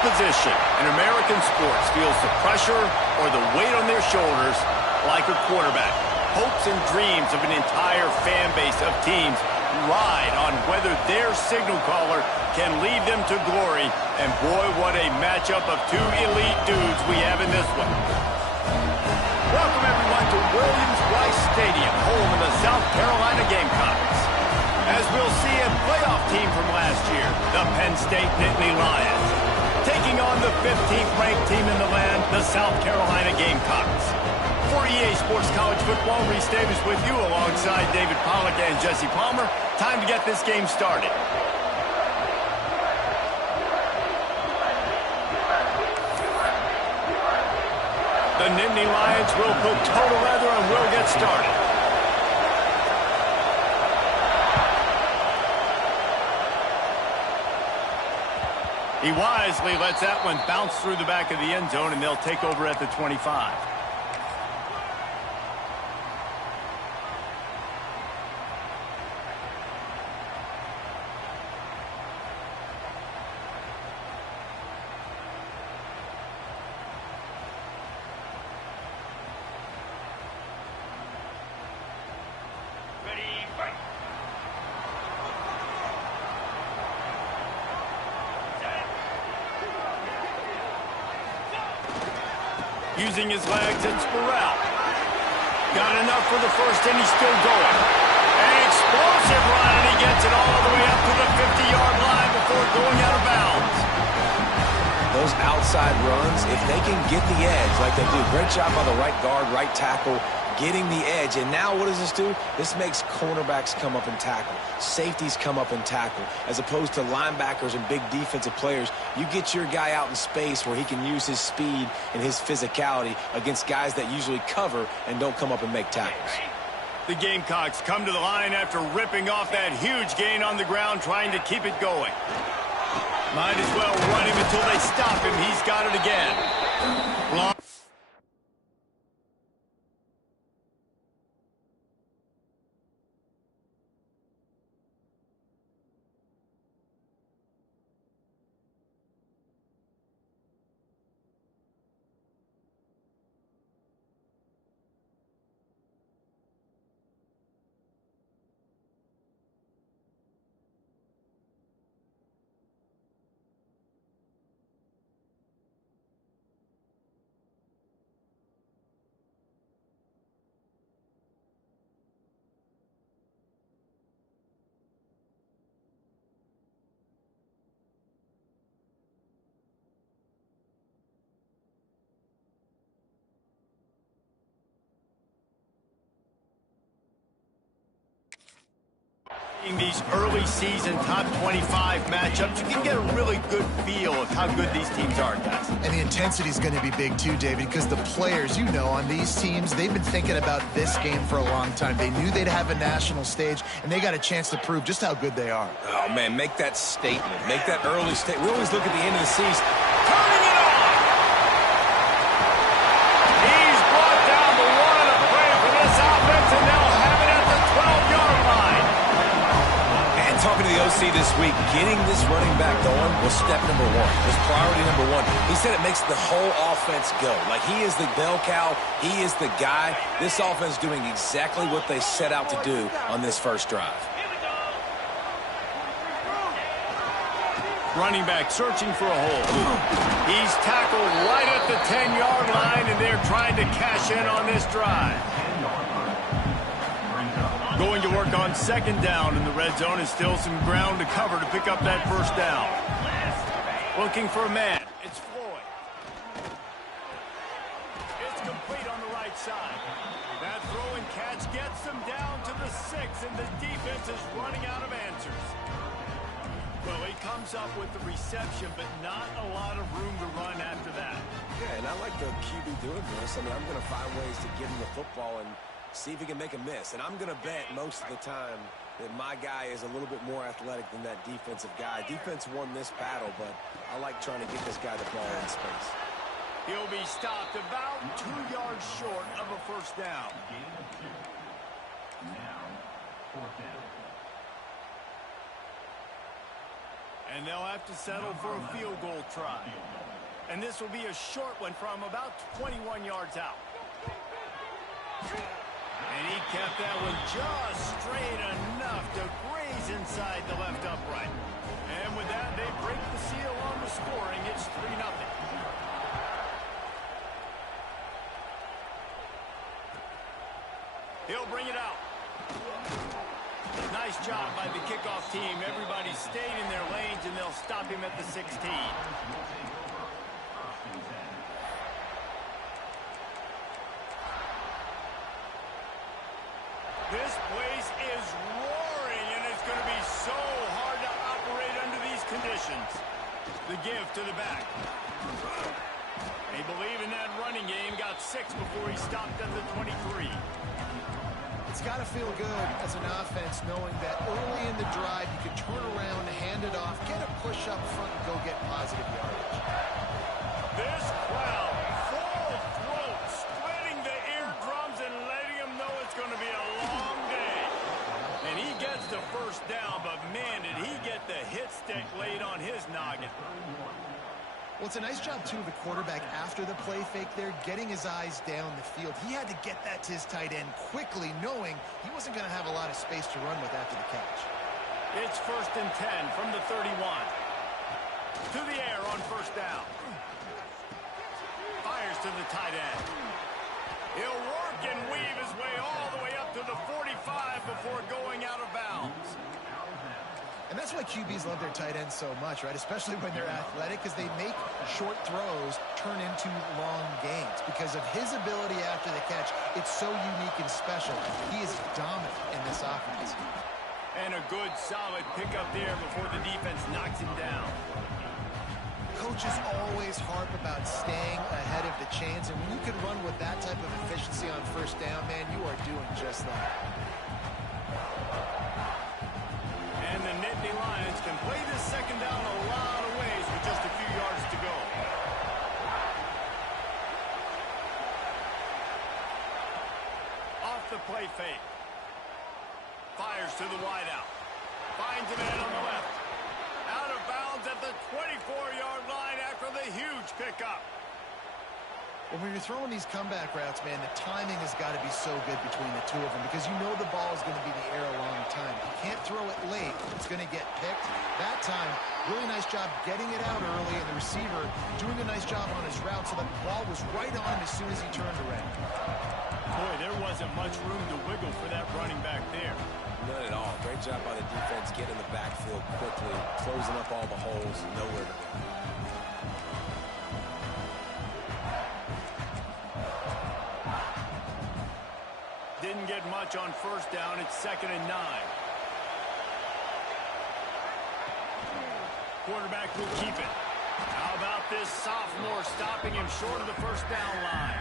position in American sports feels the pressure or the weight on their shoulders like a quarterback. Hopes and dreams of an entire fan base of teams ride on whether their signal caller can lead them to glory. And boy, what a matchup of two elite dudes we have in this one. Welcome everyone to Williams-Brice Stadium, home of the South Carolina Gamecocks. As we'll see a playoff team from last year, the Penn State Nittany Lions, taking on the 15th ranked team in the land, the South Carolina Gamecocks. For EA Sports College Football, Reese Davis with you alongside David Pollack and Jesse Palmer. Time to get this game started. The Nittany Lions will put total leather and will get started. He wisely lets that one bounce through the back of the end zone, and they'll take over at the 25. Using his legs, it's Burrell. Got enough for the first, and he's still going. An explosive run, and he gets it all the way up to the 50-yard line before going out of bounds. Those outside runs, if they can get the edge like they do, great job by the right guard, right tackle, getting the edge. And now what does this do? This makes cornerbacks come up and tackle. Safeties come up and tackle. As opposed to linebackers and big defensive players, you get your guy out in space where he can use his speed and his physicality against guys that usually cover and don't come up and make tackles. The Gamecocks come to the line after ripping off that huge gain on the ground, trying to keep it going. Might as well run him until they stop him. He's got it again. Long. In these early season top 25 matchups, you can get a really good feel of how good these teams are, guys. And the intensity is going to be big too, David, because the players, you know, on these teams, they've been thinking about this game for a long time. They knew they'd have a national stage, and they got a chance to prove just how good they are. Oh, man, make that statement. Make that early statement. We always look at the end of the season. Turning it on! He's brought down the one of the prey for this offense, and they'll have it at the 12-yard line. Talking to the OC this week, getting this running back going was step number one, was priority number one. He said it makes the whole offense go. Like, he is the bell cow, he is the guy. This offense doing exactly what they set out to do on this first drive. Running back searching for a hole. He's tackled right at the 10-yard line, and they're trying to cash in on this drive. Going to work on second down in the red zone, and still some ground to cover to pick up that first down. Looking for a man. It's Floyd. It's complete on the right side. That throw and catch gets them down to the 6, and the defense is running out of answers. Well, he comes up with the reception, but not a lot of room to run after that. Yeah, and I like the QB doing this. I mean, I'm going to find ways to get him the football and see if he can make a miss. And I'm going to bet most of the time that my guy is a little bit more athletic than that defensive guy. Defense won this battle, but I like trying to get this guy the ball in space. He'll be stopped about 2 yards short of a first down. And they'll have to settle for a field goal try. And this will be a short one from about 21 yards out. And he kept that one just straight enough to graze inside the left upright. And with that, they break the seal on the scoring. It's 3-0. He'll bring it out. Nice job by the kickoff team. Everybody stayed in their lanes, and they'll stop him at the 16. This place is roaring, and it's going to be so hard to operate under these conditions. The give to the back. They believe in that running game. Got 6 before he stopped at the 23. It's got to feel good as an offense knowing that early in the drive you can turn around, hand it off, get a push up front, and go get positive yardage. This crowd, full throat, splitting the eardrums and letting them know it's going to be a long day. And he gets the first down, but man, did he get the hit stick laid on his noggin. Well, it's a nice job, too, of the quarterback after the play fake there, getting his eyes down the field. He had to get that to his tight end quickly, knowing he wasn't going to have a lot of space to run with after the catch. It's 1st and 10 from the 31. To the air on first down. Fires to the tight end. He'll work and weave his way all the way up to the 45 before going out of bounds. And that's why QBs love their tight ends so much, right? Especially when they're athletic, because they make short throws turn into long gains. Because of his ability after the catch, it's so unique and special. He is dominant in this offense. And a good, solid pickup there before the defense knocks him down. Coaches always harp about staying ahead of the chains, and when you can run with that type of efficiency on first down, man, you are doing just that. And the Nittany Lions can play this second down a lot of ways with just a few yards to go. Off the play fake. Fires to the wideout. Finds a man on the left. Out of bounds at the 24-yard line after the huge pickup. When you're throwing these comeback routes, man, the timing has got to be so good between the two of them because you know the ball is going to be in the air a long time. You can't throw it late. It's going to get picked. That time, really nice job getting it out early, and the receiver doing a nice job on his route so that the ball was right on him as soon as he turned around. Boy, there wasn't much room to wiggle for that running back there. None at all. Great job by the defense getting the backfield quickly, closing up all the holes, nowhere to go. Didn't get much on first down. It's 2nd and 9. Quarterback will keep it. How about this sophomore stopping him short of the first down line?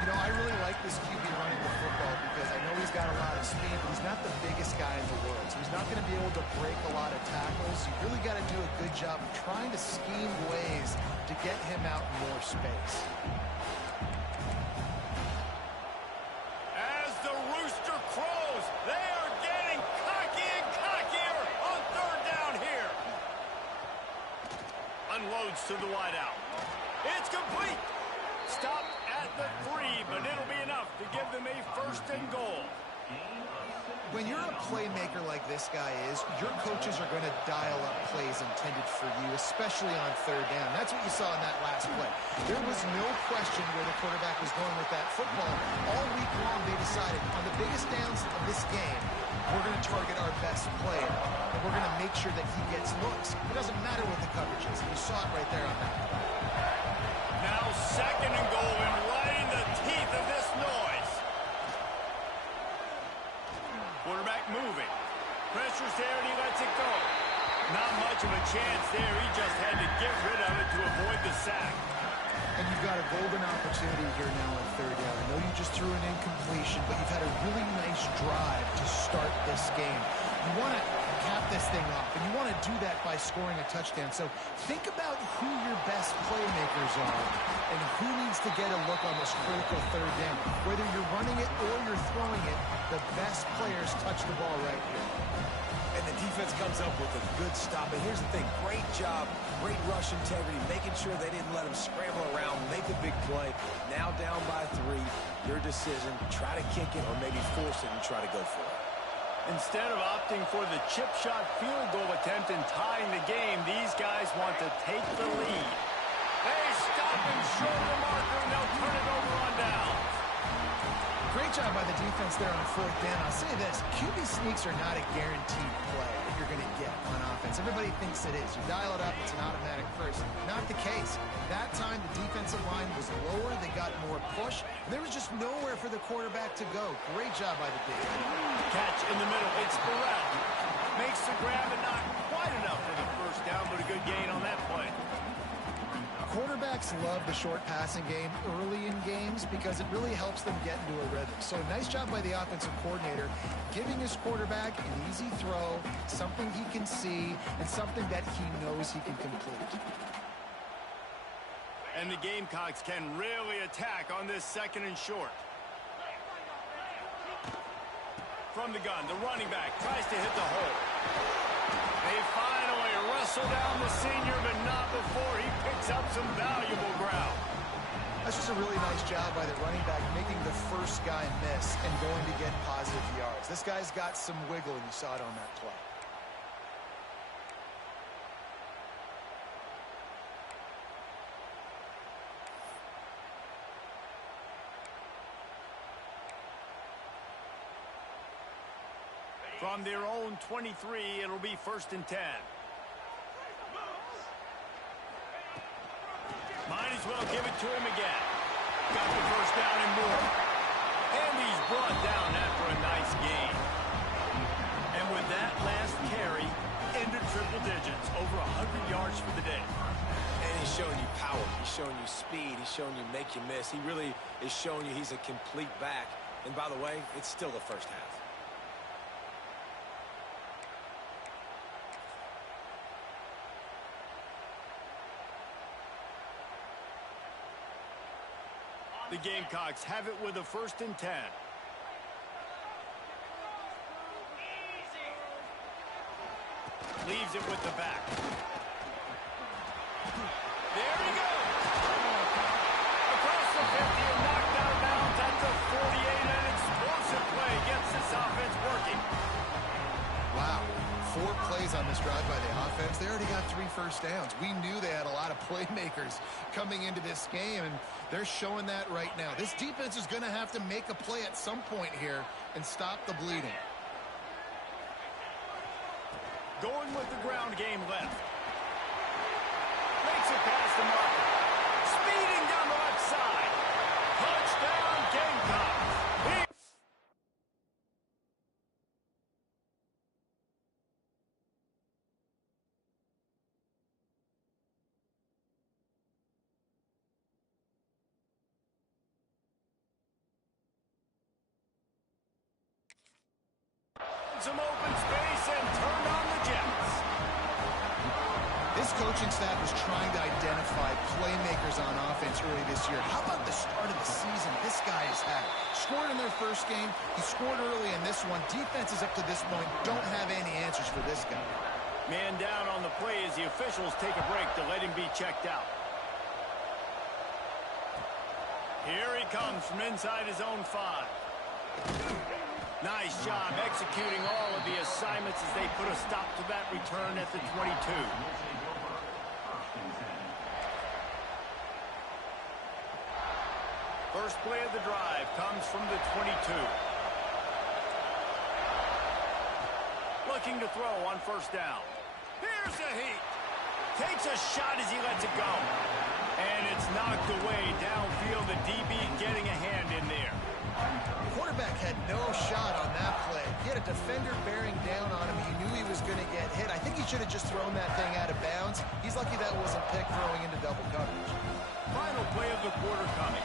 You know, I really like this QB running the football because I know he's got a lot of speed, but he's not the biggest guy in the world. So he's not going to be able to break a lot of tackles. You really got to do a good job of trying to scheme ways to get him out in more space. Crows, they are getting cocky and cockier on 3rd down here. Unloads to the wideout. It's complete. Stopped at the 3, but it'll be enough to give them a 1st and goal. When you're a playmaker like this guy is, your coaches are going to dial up plays intended for you, especially on 3rd down. That's what you saw in that last play. There was no question where the quarterback was going with that football. All week long, they decided on the biggest downs of this game, we're going to target our best player, and we're going to make sure that he gets looks. It doesn't matter what the coverage is. You saw it right there on that. Now 2nd and goal, and right in the teeth of this noise. Quarterback moving. Pressure's there, and he lets it go. Not much of a chance there. He just had to get rid of it to avoid the sack. And you've got a golden opportunity here now on 3rd down. I know you just threw an incompletion, but you've had a really nice drive to start this game. You want to cap this thing off, and you want to do that by scoring a touchdown. So think about who your best playmakers are and who needs to get a look on this critical third down. Whether you're running it or you're throwing it, the best players touch the ball right here. And the defense comes up with a good stop. And here's the thing, great job, great rush integrity, making sure they didn't let him scramble around, make a big play. Now down by 3, your decision, try to kick it or maybe force it and try to go for it. Instead of opting for the chip shot field goal attempt and tying the game, these guys want to take the lead. They stop him short of the marker, and they'll turn it over on down. Great job by the defense there on 4th down. I'll say this, QB sneaks are not a guaranteed play that you're going to get on offense. Everybody thinks it is. You dial it up, it's an automatic first. Not the case. That time, the defensive line was lower. They got more push. And there was just nowhere for the quarterback to go. Great job by the defense. Catch in the middle. It's Burrell. Makes the grab and not quite enough for the first down, but a good gain on that play. Quarterbacks love the short passing game early in games because it really helps them get into a rhythm. So nice job by the offensive coordinator giving his quarterback an easy throw, something he can see, and something that he knows he can complete. And the Gamecocks can really attack on this 2nd and short. From the gun, the running back tries to hit the hole. They finally wrestle down the senior, but not before he picks up some valuable ground. That's just a really nice job by the running back, making the first guy miss and going to get positive yards. This guy's got some wiggle, and you saw it on that play. From their own 23, it'll be 1st and 10. Might as well give it to him again. Got the first down and more. And he's brought down after a nice gain. And with that last carry, into triple digits, over 100 yards for the day. And he's showing you power. He's showing you speed. He's showing you make you miss. He really is showing you he's a complete back. And by the way, it's still the first half. The Gamecocks have it with a 1st and 10. Leaves it with the back. There he goes. Across the 50 and knocked out of bounds at the 48. An explosive play gets this offense working. Wow. 4 plays on this drive by the offense. They already got 3 first downs. We knew they had a lot of playmakers coming into this game, and they're showing that right now. This defense is going to have to make a play at some point here and stop the bleeding. Going with the ground game left. Makes it past the marker. Speeding down the left side. Touchdown Gamecocks. Some open space and turned on the Jets. This coaching staff is trying to identify playmakers on offense early this year. How about the start of the season this guy has had? Scored in their first game. He scored early in this one. Defenses up to this point don't have any answers for this guy. Man down on the play as the officials take a break to let him be checked out. Here he comes from inside his own 5. Nice job executing all of the assignments as they put a stop to that return at the 22. First play of the drive comes from the 22. Looking to throw on 1st down. Here's a heat. Takes a shot as he lets it go. And it's knocked away downfield. The DB getting a hand in there. Quarterback had no shot on that play. He had a defender bearing down on him. He knew he was going to get hit. I think he should have just thrown that thing out of bounds. He's lucky that wasn't picked throwing into double coverage. Final play of the quarter coming.